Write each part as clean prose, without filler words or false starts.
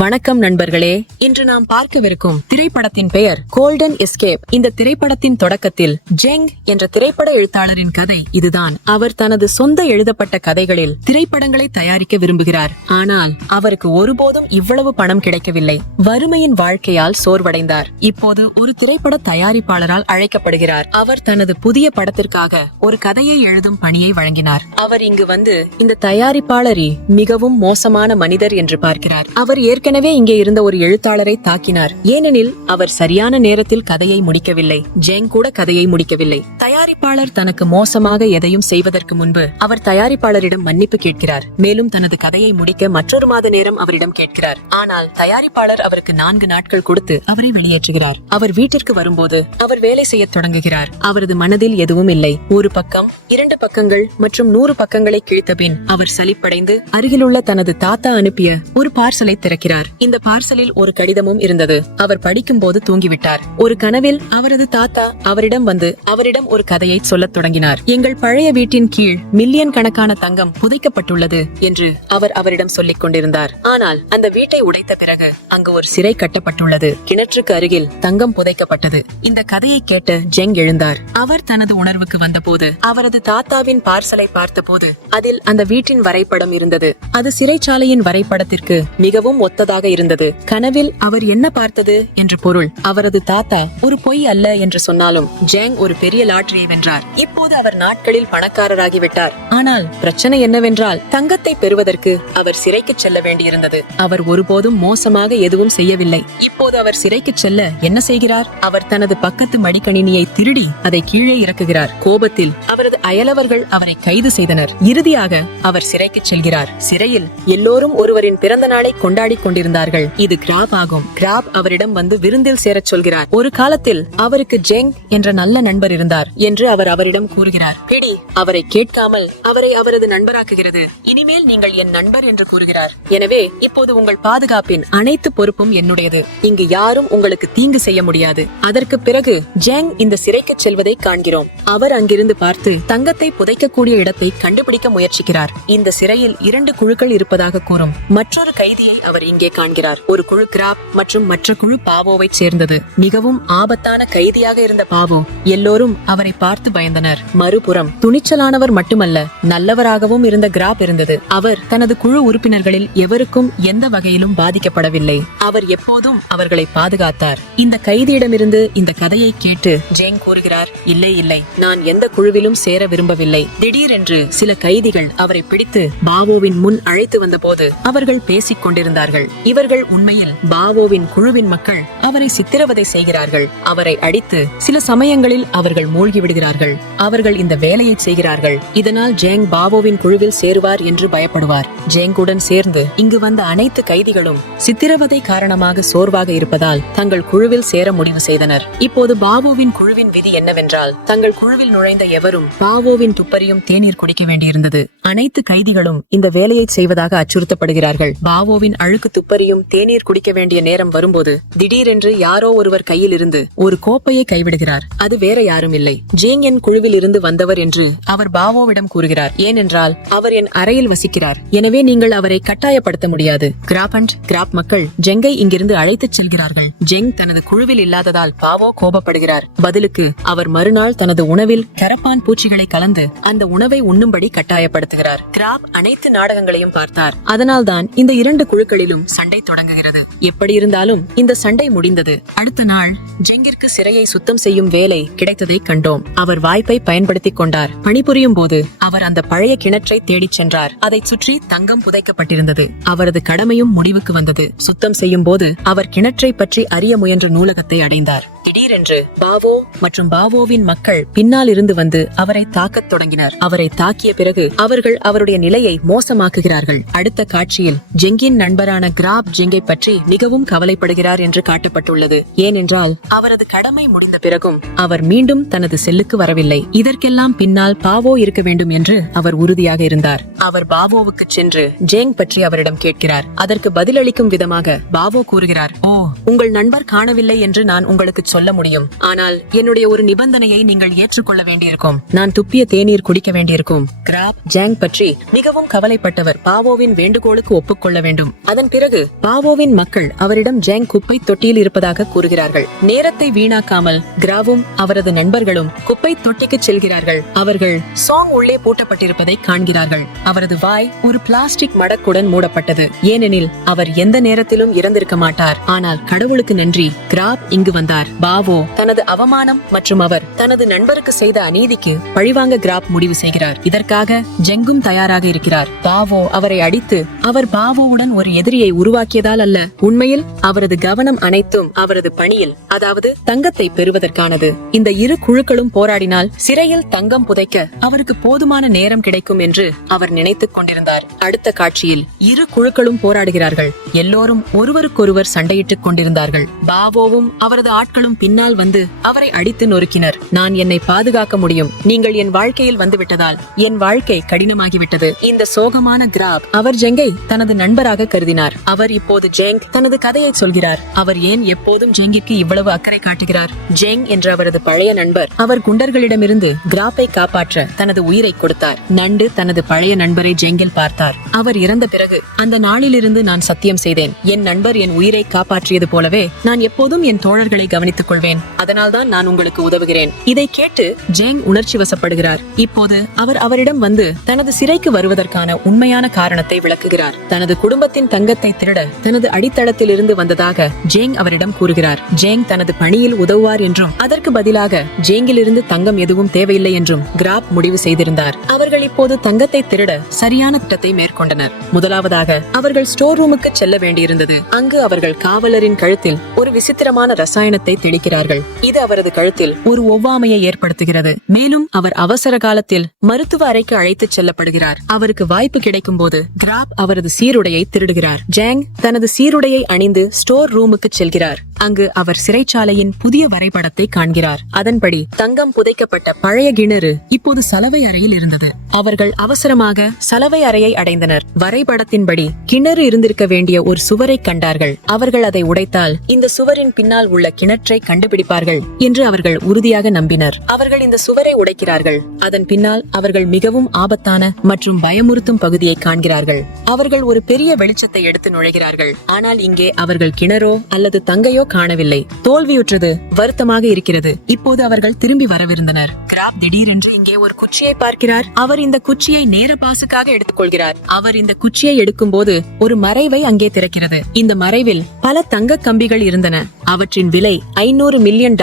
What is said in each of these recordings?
வணக்கம் நண்பர்களே, இன்று நாம் பார்க்கவிருக்கும் திரைப்படத்தின் பெயர் கோல்டன் எஸ்கேப். இந்த திரைப்படத்தின் தொடக்கத்தில் ஜெங் என்ற திரைப்பட எழுத்தாளரின் கதை இதுதான். அவர் தனது சொந்த எழுதப்பட்ட கதைகளில் திரைப்படங்களை தயாரிக்க விரும்புகிறார். ஆனால் அவருக்கு ஒருபோதும் இவ்வளவு பணம் கிடைக்கவில்லை. வறுமையின் வாழ்க்கையால் சோர்வடைந்தார். இப்போது ஒரு திரைப்பட தயாரிப்பாளரால் அழைக்கப்படுகிறார். அவர் தனது புதிய படத்திற்காக ஒரு கதையை எழுதும் பணியை வழங்கினார். அவர் இங்கு வந்து இந்த தயாரிப்பாளரை மிகவும் மோசமான மனிதர் என்று பார்க்கிறார். அவர் ஏற்கனவே இங்கே இருந்த ஒரு எழுத்தாளரை தாக்கினார். ஏனெனில் அவர் சரியான நேரத்தில் கதையை முடிக்கவில்லை. ஜெங் கூட கதையை முடிக்கவில்லை. தயாரிப்பாளர் தனக்கு மோசமாக எதையும் செய்வதற்கு முன்பு அவர் தயாரிப்பாளரிடம் மன்னிப்பு கேட்கிறார். மேலும் தனது கதையை முடிக்க மற்றொரு மாத நேரம் அவரிடம் கேட்கிறார். ஆனால் தயாரிப்பாளர் அவருக்கு 4 நாட்கள் கொடுத்து அவரை வெளியேற்றுகிறார். அவர் வீட்டிற்கு வரும்போது அவர் வேலை செய்ய தொடங்குகிறார். அவரது மனதில் எதுவும் இல்லை. ஒரு பக்கம், 2 பக்கங்கள் மற்றும் 100 பக்கங்களை கிழித்த பின் அவர் சலிப்படைந்து அருகிலுள்ள தனது தாத்தா அனுப்பிய ஒரு பார்சலை திறக்கிறார். இந்த பார்சலில் ஒரு கடிதமும் இருந்தது. அவர் படிக்கும் போது தூங்கிவிட்டார். ஒரு கனவில் அவரது தாத்தா அவரிடம் வந்து அவரிடம் ஒரு கதையை சொல்லத் தொடங்கினார். எங்கள் பழைய வீட்டின் கீழ் மில்லியன் கணக்கான தங்கம் புதைக்கப்பட்டுள்ளது என்று அவர் அவரிடம் சொல்லிக் கொண்டிருந்தார். ஆனால் அந்த வீட்டை உடைத்த பிறகு அங்கு ஒரு சிறை கட்டப்பட்டுள்ளது. கிணற்றுக்கு அருகில் தங்கம் புதைக்கப்பட்டது. இந்த கதையை கேட்ட ஜெங் எழுந்தார். அவர் தனது உணர்வுக்கு வந்தபோது அவரது தாத்தாவின் பார்சலை பார்த்தபோது அதில் அந்த வீட்டின் வரைபடம் இருந்தது. அது சிறைச்சாலையின் வரைபடத்திற்கு மிகவும் ஒத்ததாக இருந்தது. கனவில் அவர் என்ன பார்த்தது என்று பொருள். அவரது தாத்தா ஒரு பொய் அல்ல என்று சொன்னாலும் ஜெங் ஒரு பெரிய லாட்டரியை வென்றார். இப்போது அவர் நாட்களில் பணக்காரராகிவிட்டார். ஆனால் பிரச்சனை என்னவென்றால் தங்கத்தை பெறுவதற்கு அவர் சிறைக்கு செல்ல வேண்டியிருந்தது. அவர் ஒருபோதும் மோசமாக எதுவும் செய்யவில்லை. இப்போது அவர் சிறைக்கு செல்ல என்ன செய்கிறார்? அவர் தனது பக்கத்து மடிக்கணினியை திருடி அதை கீழே இறக்குகிறார். கோபத்தில் அவரது அயலவர்கள் அவரை கைது செய்தனர். இறுதியாக அவர் சிறைக்கு செல்கிறார். சிறையில் எல்லோரும் ஒருவரின் பிறந்த நாளை கொண்டாடி கொண்டிருந்தார்கள். இது கிராப் ஆகும். கிராப் அவரிடம் வந்து விருந்தில் சேரச் சொல்கிறார். ஒரு காலத்தில் அவருக்கு ஜெங் என்ற நல்ல நண்பர் இருந்தார் என்று அவர் அவரிடம் கூறுகிறார். பிடி அவரை கேட்காமல் அவரை அவரது நண்பராக்குகிறது. இனிமேல் நீங்கள் என் நண்பர் என்று கூறுகிறார். எனவே இப்போது உங்கள் பாதுகாப்பின் அனைத்து பொறுப்பும் என்னுடையது. இங்கு யாரும் உங்களுக்கு தீங்கு செய்ய முடியாது. அதற்கு பிறகு ஜெங் இந்த சிறைக்கு செல்வதை காண்கிறோம். அவர் அங்கிருந்து பார்த்து தங்கத்தை புதைக்கக்கூடிய இடத்தை கண்டுபிடிக்க முயற்சிக்கிறார். இந்த சிறையில் 2 குழுக்கள் இருப்பதாக கூறும் மற்றொரு கைதியை அவர் இங்கே காண்கிறார். ஒரு குழு கிராப் மற்றும் மற்ற குழு பாவோவை சேர்ந்தது. மிகவும் ஆபத்தான கைதியாக இருந்த பாவோ எல்லோரும் அவரை பார்த்து பயந்தனர். மறுபுறம் துணிச்சலானவர் மட்டுமல்ல, நல்லவராகவும் இருந்த கிராப் இருந்தது. அவர் தனது குழு உறுப்பினர்களில் எவருக்கும் எந்த வகையிலும் பாதிக்கப்படவில்லை. அவர் எப்போதும் அவர்களை பாதுகாத்தார். இந்த கைதியிடமிருந்து இந்த கதையை கேட்டு ஜெங் கூறுகிறார், இல்லை இல்லை, நான் எந்த குழுவிலும் சேர விரும்பவில்லை. திடீரென்று சில கைதிகள் அவரை பிடித்து பாவோவின் முன் அழைத்து வந்த போது அவர்கள் பேசிக் கொண்டிருந்தார்கள். இவர்கள் உண்மையில் பாவோவின் குழுவின் மக்கள். அவரை சித்திரவதை செய்கிறார்கள். அவரை அடித்து சில சமயங்களில் அவர்கள் மூழ்கி விடுகிறார்கள். அவர்கள் இந்த வேலையை செய்கிறார்கள். இதனால் ஜெங் பாவோவின் குழுவில் சேருவார் என்று பயப்படுவார். ஜெங்குடன் சேர்ந்து இங்கு வந்த அனைத்து கைதிகளும் சித்திரவதை காரணமாக சோர்வாக இருப்பதால் தங்கள் குழுவில் சேர முடிவு செய்தனர். இப்போது பாவோவின் குழுவின் விதி என்னவென்றால் தங்கள் குழுவில் நுழைந்த எவரும் பாவோவின் துப்பறியும் தேநீர் குடிக்க வேண்டியிருந்தது. அனைத்து கைதிகளும் இந்த வேலையை செய்வதாக அச்சுறுத்தப்படுகிறார்கள். பாவோவின் அழுக்கு துப்பறியும் தேநீர் குடிக்க வேண்டிய நேரம் வரும்போது திடீரென்று யாரோ ஒருவர் கையில் இருந்து ஒரு கோப்பையை கைவிடுகிறார். அது வேற யாரும் இல்லை, ஜெங் என் குழுவில் இருந்து வந்தவர் என்று அவர் பாவோவிடம் கூறுகிறார். ஏனென்றால் அவர் என் அறையில் வசிக்கிறார். எனவே நீங்கள் அவரை கட்டாயப்படுத்த முடியாது. கிராப் அண்ட் கிராப் மக்கள் ஜெங்கை இங்கிருந்து அழைத்துச் செல்கிறார்கள். ஜெங் தனது குழுவில் இல்லாததால் பாவோ கோபப்படுகிறார். பதிலுக்கு அவர் மறுநாள் தனது உணவில் கரப்பான் பூச்சிகளை கலந்து அந்த உணவை உண்ணும்படி கட்டாயப்படுத்துகிறார். கிராப் அனைத்து நாடகங்களையும் பார்த்தார். அதனால்தான் இந்த 2 குழுக்களிலும் சண்டை தொடங்குகிறது. எப்படி இருந்தாலும் இந்த சண்டை முடிந்தது. அடுத்த நாள் ஜெங்கிற்கு சிறையை சுத்தம் செய்யும் வேலை கிடைத்ததை கண்டோம். அவர் வாய்ப்பை பயன்படுத்திக் கொண்டார். பணிபுரியும் போது அவர் அந்த பழைய கிணற்றை தேடிச் சென்றார். அதை சுற்றி தங்கம் புதைக்கப்பட்டிருந்தது. அவரது கடமையும் முடிவுக்கு வந்தது. சுத்தம் செய்யும் போது அவர் கிணற்றை பற்றி அறிய முயன்ற நூலகத்தை அடைந்தார். திடீரென்று பாவோ மற்றும் பாவோவின் மக்கள் பின்னால் இருந்து வந்து அவரை தாக்கத் தொடங்கினர். அவரை தாக்கிய பிறகு அவர்கள் அவருடைய நிலையை மோசமாக்குகிறார்கள். அடுத்த காட்சியில் ஜெங்கின் நண்பரான கிராப் ஜெங்கை பற்றி மிகவும் கவலைப்படுகிறார் என்று காட்டப்பட்டுள்ளது. ஏனென்றால் அவரது கடமை முடிந்த பிறகும் அவர் மீண்டும் தனது செல்லுக்கு வரவில்லை. இதற்கெல்லாம் பின்னால் பாவோ இருக்க வேண்டும் என்று அவர் உறுதியாக இருந்தார். அவர் பாவோவுக்கு சென்று ஜெங் பற்றி அவரிடம் கேட்கிறார். அதற்கு பதிலளிக்கும் விதமாக பாவோ கூறுகிறார், ஓ, உங்கள் நண்பர் காணவில்லை என்று நான் உங்களுக்கு சொல்ல முடியும். ஆனால் என்னுடைய ஒரு நிபந்தனையை நீங்கள் ஏற்றுக்கொள்ள வேண்டியிருக்கும். நான் துப்பிய தேநீர் குடிக்க வேண்டியிருக்கும். கிராப் ஜாங் பற்றி மிகவும் கவலைப்பட்டவர் பாவோவின் வேண்டுகோளுக்கு ஒப்புக்கொள்ள வேண்டும். அதன் பிறகு பாவோவின் மக்கள் அவரிடம் ஜாங் குப்பை தொட்டியில் இருப்பதாக கூறுகிறார்கள். நேரத்தை வீணாக்காமல் கிராவும் அவரது நண்பர்களும் குப்பை தொட்டிக்கு செல்கிறார்கள். அவர்கள் சாங் உள்ளே பூட்டப்பட்டிருப்பதை காண்கிறார்கள். அவரது வாய் ஒரு பிளாஸ்டிக் மடக்குடன் மூடப்பட்டது. ஏனெனில் அவர் எந்த நேரத்திலும் இறந்திருக்க மாட்டார். ஆனால் கடவுளுக்கு நன்றி, கிராப் இங்கு வந்தார். பாவோ தனது அவமானம் மற்றும் அவர் தனது நண்பருக்கு செய்த அநீதிக்கு பழிவாங்க கிராப் முடிவு செய்கிறார். இதற்காக ஜெங்கும் தயாராக இருக்கிறார். பாவோ அவரை அடித்து அவர் பாவோவுடன் ஒரு எதிரியை உருவாக்கியதால் அல்ல, உண்மையில் அவரது கவனம் அனைத்தும் அவரது பணியில், அதாவது தங்கத்தை பெறுவதற்கானது. இந்த இரு குழுக்களும் போராடினால் சிறையில் தங்கம் புதைக்க அவருக்கு போதுமான நேரம் கிடைக்கும் என்று அவர் நினைத்துக் கொண்டிருந்தார். அடுத்த காட்சியில் இரு குழுக்களும் போராடுகிறார்கள். எல்லோரும் ஒருவருக்கொருவர் சண்டையிட்டுக் கொண்டிருந்தார்கள். பாவோவும் அவரது ஆட்களும் பின்னால் வந்து அவரை அடித்து நொறுக்கினர். நான் என்னை பாதுகாக்க முடியும், நீங்கள் என் வாழ்க்கையில் வந்துவிட்டதால் என் வாழ்க்கை கடினமாகிவிட்டது. இந்த சோகமான கிராப் அவர் ஜெங்கை தனது நண்பராக கருதினார். அவர் இப்போது ஜெங் தனது கதையை சொல்கிறார். அவர் ஏன் எப்போதும் ஜெங்கிற்கு இவ்வளவு அக்கறை காட்டுகிறார்? ஜெங் என்ற அவரது பழைய நண்பர் அவர் குண்டர்களிடமிருந்து கிராப்பை காப்பாற்ற தனது உயிரை கொடுத்தார். நண்டு தனது பழைய நண்பரை ஜெங்கில் பார்த்தார். அவர் இறந்த பிறகு, அந்த நாளிலிருந்து நான் சத்தியம் செய்தேன், என் நண்பர் என் உயிரை காப்பாற்றியது போலவே நான் எப்போதும் என் தோழர்களை கவனித்துக் கொள்வேன். அதனால்தான் நான் உங்களுக்கு உதவுகிறேன். இதை கேட்டு ஜெங் உணர்ச்சி வசப்படுகிறார். இப்போது அவர் அவரிடம் வந்து தனது சிறைக்கு வருவதற்கான உண்மையான காரணத்தை விளக்குகிறார். தனது குடும்பத்தின் தங்கத்தை திருட தனது அடித்தளத்தில் இருந்து வந்ததாக ஜெங் அவரிடம் கூறுகிறார். ஜெங் தனது பணியில் உதவுவார் என்றும் அதற்கு பதிலாக ஜெங்கிலிருந்து தங்கம் எதுவும் தேவையில்லை என்றும் கிராப் முடிவு செய்திருந்தார். அவர்கள் இப்போது தங்கத்தை திருட சரியான திட்டத்தை மேற்கொண்டனர். முதலாவதாக அவர்கள் ஸ்டோர் ரூமுக்கு செல்ல வேண்டியிருந்தது. அங்கு அவர்கள் காவலரின் கழுத்தில் ஒரு விசித்திரமான ரசாயனத்தை தெளிக்கிறார்கள். இது அவரது கழுத்தில் ஒரு ஒவ்வாமையை ஏற்படுத்துகிறது. மேலும் அவர் அவசர காலத்தில் மருத்துவ அறைக்கு அழைத்துச் செல்லப்படுகிறார். அவருக்கு வாய்ப்பு கிடைக்கும் போது கிராப் அவரது சீருடையை திருடுகிறார். ஜாங் தனது சீருடையை அணிந்து ஸ்டோர் ரூமுக்கு செல்கிறார். அங்கு அவர் சிறைச்சாலையின் புதிய வரைபடத்தை காண்கிறார். அதன்படி தங்கம் புதைக்கப்பட்ட பழைய கிணறு இப்போது சலவை அறையில் இருந்தது. அவர்கள் அவசரமாக சலவை அறையை அடைந்தனர். வரைபடத்தின்படி கிணறு இருந்திருக்க வேண்டிய ஒரு சுவரை கண்டார்கள். அவர்கள் அதை உடைத்தால் இந்த சுவரின் பின்னால் உள்ள கிணற்றை கண்டுபிடிப்பார்கள் என்று அவர்கள் உறுதியாக நம்பினர். அவர்கள் இந்த சுவரை உடைக்கிறார்கள். அதன் பின்னால் அவர்கள் மிகவும் ஆபத்தான மற்றும் பயமுறுத்தும் பகுதியை காண்கிறார்கள். அவர்கள் ஒரு பெரிய வெளிச்சத்தை எடுத்து நுழைகிறார்கள். ஆனால் இங்கே அவர்கள் கிணறோ அல்லது தங்கையோ காணவில்லை. தோல்வியுற்றது வருத்தமாக இருக்கிறது. இப்போது அவர்கள் திரும்பி வரவிருந்தனர். கிராப் திடீரென்று இங்கே ஒரு குச்சியை பார்க்கிறார். அவர் இந்த குச்சியை நேர பாசுக்காக எடுத்துக்கொள்கிறார். அவர் இந்த குச்சியை எடுக்கும் போது ஒரு மறைவை அங்கே திறக்கிறது. இந்த மறைவில் பல தங்க கம்பிகள் இருந்தன. அவற்றின் விலை $500 மில்லியன்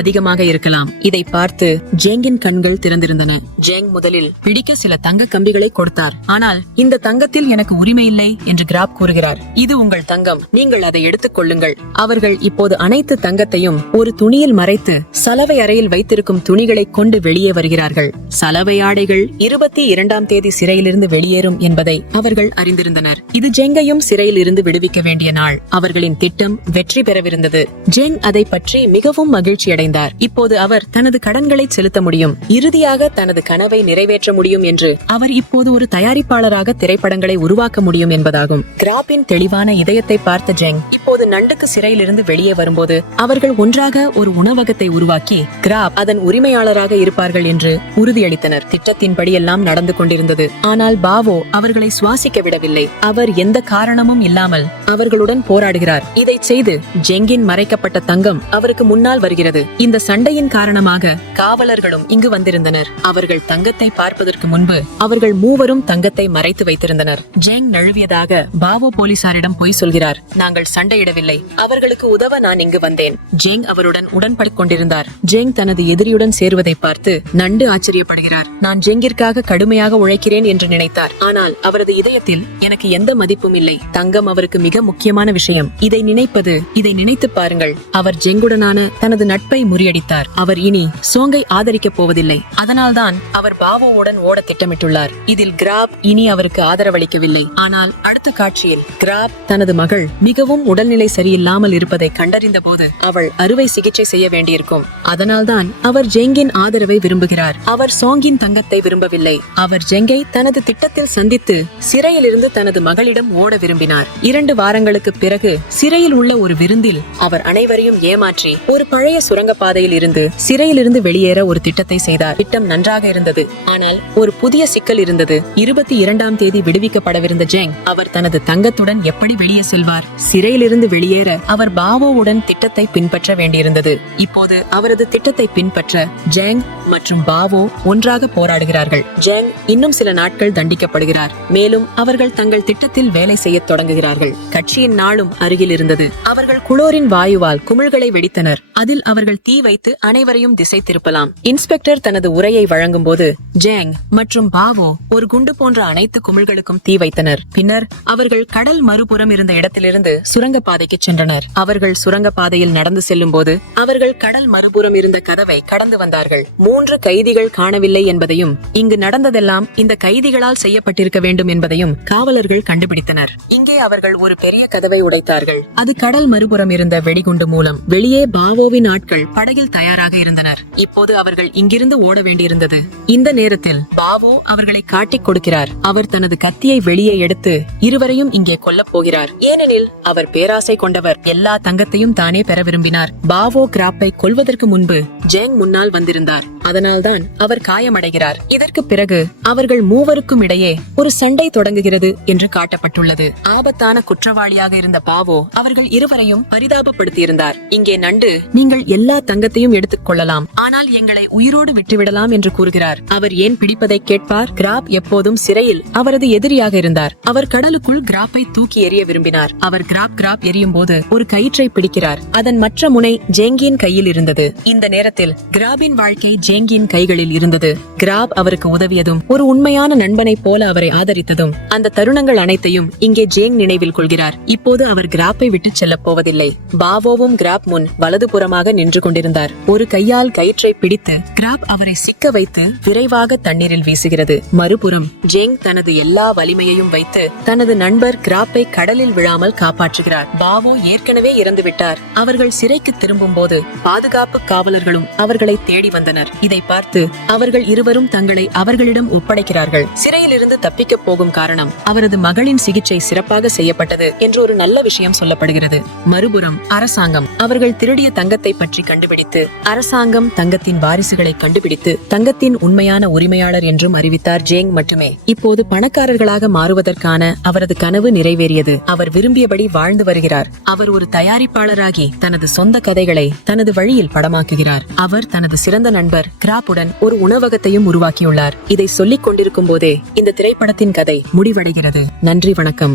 அதிகமாக இருக்கலாம். இதை பார்த்து ஜெங்கின் கண்கள் திறந்திருந்தன. ஜெங் முதலில் பிடிக்க சில தங்க கம்பிகளை கொடுத்தார். ஆனால் இந்த தங்கத்தில் எனக்கு உரிமை இல்லை என்று கிராப் கூறுகிறார். இது உங்கள் தங்கம், நீங்கள் அதை எடுத்துக் கொள்ளுங்கள். அவர்கள் இப்போது அனைத்து தங்கத்தையும் ஒரு துணியில் மறைத்து சலவை அறையில் வைத்திருக்கும் துணிகளை கொண்டு வெளியே வருகிறார்கள். சலவை ஆடைகள் 22ஆம் தேதி சிறையிலிருந்து வெளியேறும் என்பதை அவர்கள் அறிந்திருந்தனர். இது ஜெங்கையும் சிறையில் இருந்து விடுவிக்க வேண்டிய நாள். அவர்களின் திட்டம் வெற்றி பெறவிருந்தது. ஜெங் அதை பற்றி மிகவும் மகிழ்ச்சி அடைந்தார். இப்போது அவர் தனது கடன்களை செலுத்த முடியும், இறுதியாக தனது கனவை நிறைவேற்ற முடியும் என்று அவர் இப்போது ஒரு தயாரிப்பாளராக திரைப்படங்களை உருவாக்க முடியும் என்பதாகும். கிராப்பின் தெளிவான இதயத்தை பார்த்த ஜெங் இப்போது நண்டுக்கு சிறையிலிருந்து வெளியே வரும்போது அவர்கள் ஒன்றாக ஒரு உணவகத்தை உருவாக்கி கிராப் அதன் உரிமையாளராக இருப்பார்கள் என்று உறுதியளித்தனர். திட்டத்தின்படி எல்லாம் நடந்து கொண்டிருந்தது. ஆனால் பாவோ அவர்களை சுவாசிக்க விடவில்லை. அவர் எந்த காரணமும் இல்லாமல் அவர்களுடன் போராடுகிறார். இதை செய்து ஜெங்கின் மறைக்கப்பட்ட தங்கம் அவருக்கு முன்னால் வருகிறது. இந்த சண்டையின் காரணமாக காவலர்களும் இங்கு வந்திருந்தனர். அவர்கள் தங்கத்தை பார்ப்பதற்கு முன்பு அவர்கள் மூவரும் தங்கத்தை மறைத்து வைத்திருந்தனர். ஜெங் நழுவியதாக பாவோ போலீசாரிடம் போய் சொல்கிறார். நாங்கள் சண்டையிடவில்லை, அவர்களுக்கு உதவ நான் இங்கு வந்தேன். ஜெங் அவருடன் உடன்படிக் கொண்டிருந்தார். ஜெங் தனது எதிரியுடன் சேருவதை பார்த்து நண்டு ஆச்சரியப்படுகிறார். நான் ஜெங்கிற்காக கடுமையாக உழைக்கிறேன் என்று நினைத்தார். ஆனால் அவரது இதயத்தில் எனக்கு எந்த மதிப்பும் இல்லை. தங்கம் அவருக்கு மிக முக்கியமான விஷயம். இதை நினைத்து பாருங்கள். அவர் ஜெங்குடனான தனது நட்பை முறியடித்தார். அவர் இனி சோங்கை ஆதரிக்கப் போவதில்லை. அதனால்தான் அவர் பாவோவுடன் ஓட திட்டமிட்டுள்ளார். இதில் கிராப் இனி அவருக்கு ஆதரவளிக்கவில்லை. ஆனால் அடுத்த காட்சியில் கிராப் தனது மகள் மிகவும் உடல்நிலை சரியில்லாமல் இருப்பதை கண்டறிந்த போது அவள் அறுவை சிகிச்சை செய்ய வேண்டியிருக்கும். அதனால்தான் அவர் ஜெங்கின் ஆதரவை விரும்புகிறார். அவர் சோங்கின் தங்கத்தை விரும்பவில்லை. அவர் ஜெங்கை தனது திட்டத்தில் சந்தித்து சிறையிலிருந்து தனது மகளிடம் ஓட விரும்பினார். 2 வாரங்களுக்கு பிறகு சிறையில் உள்ள ஒரு விருந்தில் அவர் அனைவரையும் ஏமாற்றி ஒரு பழைய சுரங்கப்பாதையில் இருந்து சிறையிலிருந்து வெளியேற ஒரு திட்டத்தை செய்தார். திட்டம் நன்றாக இருந்தது. ஆனால் ஒரு புதிய சிக்கல் இருந்தது. 22ஆம் தேதி விடுவிக்கப்படவிருந்த ஜெங் அவர் தனது தங்கத்துடன் எப்படி வெளியே செல்வார்? சிறையிலிருந்து வெளியேற அவர் பாவோவுடன் திட்டத்தை பின்பற்ற வேண்டியிருந்தது. இப்போது அவரது திட்டத்தை பின்பற்ற ஜெங் மற்றும் பாவோ ஒன்றாக போராடுகிறார்கள். ஜெங் இன்னும் சில நாட்கள் தண்டிக்கப்படுகிறார். மேலும் அவர்கள் தங்கள் திட்டத்தில் வேலை செய்ய தொடங்குகிறார்கள். கட்சியின் நாளும் அருகில் இருந்தது. அவர்கள் குளோரின் வாயுவால் குமிழ்களை வெடித்தனர். அதில் அவர்கள் தீ வைத்து அனைவரையும் திசை திருப்பலாம். இன்ஸ்பெக்டர் தனது உரையை வழங்கும் போது ஜெங் மற்றும் பாவோ ஒரு குண்டு போன்ற அனைத்து குமிழ்களுக்கும் தீ வைத்தனர். பின்னர் அவர்கள் கடல் மறுபுறம் இருந்த இடத்திலிருந்து சுரங்கப்பாதைக்கு சென்றனர். அவர்கள் சுரங்கப்பாதையில் நடந்து செல்லும் போது அவர்கள் கடல் மறுபுறம் இருந்த கதவை கடந்து வந்தார்கள். 3 கைதிகள் காணவில்லை என்பதையும் இங்கு நடந்ததெல்லாம் இந்த கைதிகளால் செய்யப்பட்டிருக்க வேண்டும் என்பதையும் காவலர்கள் கண்டுபிடித்தனர். இங்கே அவர்கள் ஒரு பெரிய கதவை உடைத்தார்கள். அது கடல் மறுபுறம் இருந்த வெடிகுண்டு மூலம். வெளியே பாவோவின் ஆட்கள் படகில் தயாராக இருந்தனர். இப்போது அவர்கள் இங்கிருந்து ஓட வேண்டியிருந்தது. இந்த நேரத்தில் பாவோ அவர்களை காட்டிக் கொடுக்கிறார். அவர் தனது கத்தியை வெளியே எடுத்து இருவரையும் இங்கே கொல்லப் போகிறார். ஏனெனில் அவர் பேராசை கொண்டவர். எல்லா தங்கத்தையும் தானே பெற விரும்பினார். பாவோ கிராப்பை கொல்வதற்கு முன்பு ஜெங் முன்னால் வந்திருந்தார். அதனால்தான் அவர் காயமடைகிறார். இதற்கு பிறகு அவர்கள் மூவருக்கும் இடையே ஒரு சண்டை தொடங்குகிறது என்று காட்டப்பட்டுள்ளது. ஆபத்தான குற்றவாளியாக இருந்த பாவோ அவர்கள் இருவரையும் பரிதாபப்படுத்தியிருந்தார். இங்கே நண்டு, நீங்கள் எல்லா தங்கத்தையும் எடுத்துக் கொள்ளலாம், ஆனால் எங்களை உயிரோடு விட்டுவிடலாம் என்று கூறுகிறார். அவர் ஏன் பிடிப்பதை கேட்பார்? கிராப் எப்போதும் சிறையில் அவரது எதிரியாக இருந்தார். அவர் கடலுக்குள் கிராப்பை தூக்கி எறிய விரும்பினார். அவர் கிராப் எரியும் போது ஒரு கயிற்றை பிடிக்கிறார். அதன் மற்ற முனை ஜெங்கியின் கையில் இருந்தது. இந்த நேரத்தில் கிராபின் வாழ்க்கை ஜெங்கியின் கைகளில் இருந்தது. கிராப் அவருக்கு உதவியதும் ஒரு உண்மையான நண்பனை போல அவரை ஆதரித்ததும் அந்த தருணங்கள் அனைத்தையும் இங்கே ஜேங் நினைவில் கொள்கிறார். இப்போது அவர் கிராப்பை விட்டு செல்லப் போவதில்லை. பாவோவும் கிராப் முன் வலதுபுறமாக நின்று கொண்டிருந்தார். ஒரு கையால் கயிற்றை பிடித்து கிராப் அவரை சிக்க வைத்து விரைவாக தண்ணீரில் வீசுகிறது. மறுபுறம் ஜேங் தனது எல்லா வலிமையையும் வைத்து தனது நண்பர் கிராப்பை கடலில் விழாமல் காப்பாற்றுகிறார். பாவோ ஏற்கனவே இறந்துவிட்டார். அவர்கள் சிறைக்கு திரும்பும் போது பாதுகாப்பு காவலர்களும் அவர்களை தேடி வந்தனர். இதை பார்த்து அவர்கள் இருவரும் தங்களை அவர்களிடம் ஒப்படைக்கிறார்கள். சிறையில் இருந்து தப்பிக்க போகும் காரணம் அவரது மகளின் சிகிச்சை சிறப்பாக செய்யப்பட்டது என்று ஒரு நல்ல விஷயம் சொல்லப்படுகிறது. மறுபுறம் அரசாங்கம் அவர்கள் திருடிய தங்கத்தை பற்றி கண்டுபிடித்து அரசாங்கம் தங்கத்தின் வாரிசுகளை கண்டுபிடித்து தங்கத்தின் உண்மையான உரிமையாளர் என்றும் அறிவித்தார். ஜேங் மட்டுமே இப்போது பணக்காரர்களாக மாறுவதற்கான அவரது கனவு நிறைவேறியது. அவர் விரும்பியபடி வாழ்ந்து வருகிறார். அவர் ஒரு தயாரிப்பாளராகி தனது சொந்த கதைகளை தனது வழியில் படமாக்குகிறார். அவர் தனது சிறந்த நண்பர் கிராப்புடன் ஒரு உணவகத்தையும் உருவாக்கியுள்ளார். இதை சொல்லிக் கொண்டிருக்கும் போதே இந்த திரைப்படத்தின் கதை முடிவடைகிறது. நன்றி, வணக்கம்.